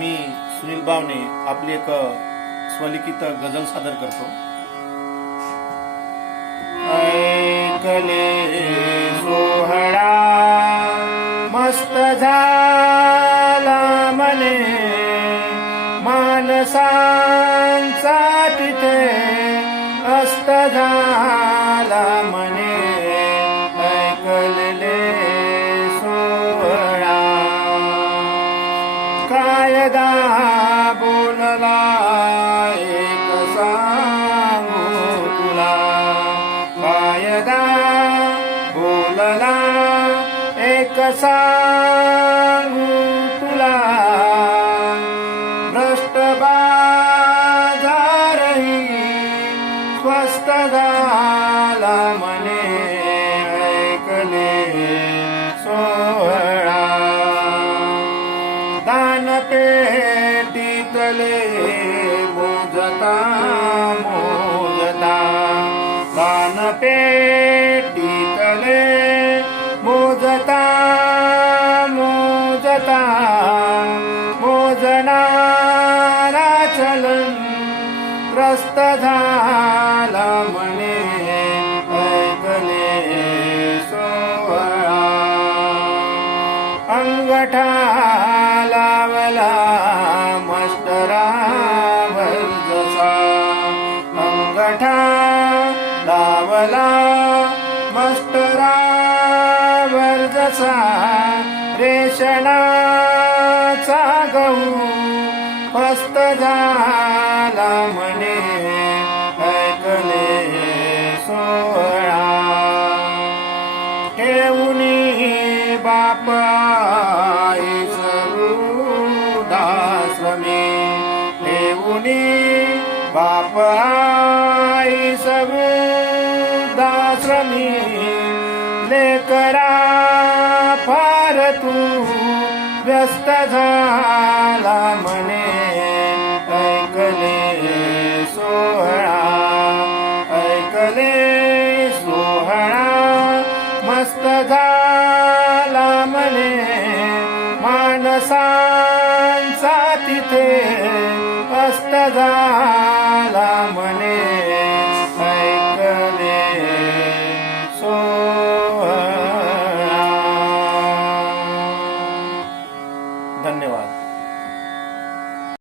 मी सुनील बावणे आपली एक स्वलिखित गझल सादर करतो। ऐकले सोहळा मस्त झाला मने, मानसांचा तिथे अस्त झाला मने। ऐकले सोहळा कायदा बोलला एक सांगू तुला, कायदा बोलला एक सांगू तुला। भ्रष्ट बाजारही स्वस्त झाला मने, ऐकले सोहळा। दानपेटीतले मोजता मोजता, दानपेटीतले मोजता मोजता, मोजणारा चलन त्रस्त झाला मने। ऐकले सोहळा अंगठा लावला मस्तरावर जसा, अंगठा लावला मस्तरावर जसा। रेशनाचा गहू मस्त झाला मने, ऐकले सोहळा। ठेवूनी बाप आईस वृद्धाश्रमी, ठेवूनी बाप आईस वृद्धाश्रमी। लेकरा फार तू व्यस्त झाला मने, ऐकले सोहळा। ऐकले सोहळा मस्त झाला मने, मानसांचा तिथे अस्त झाला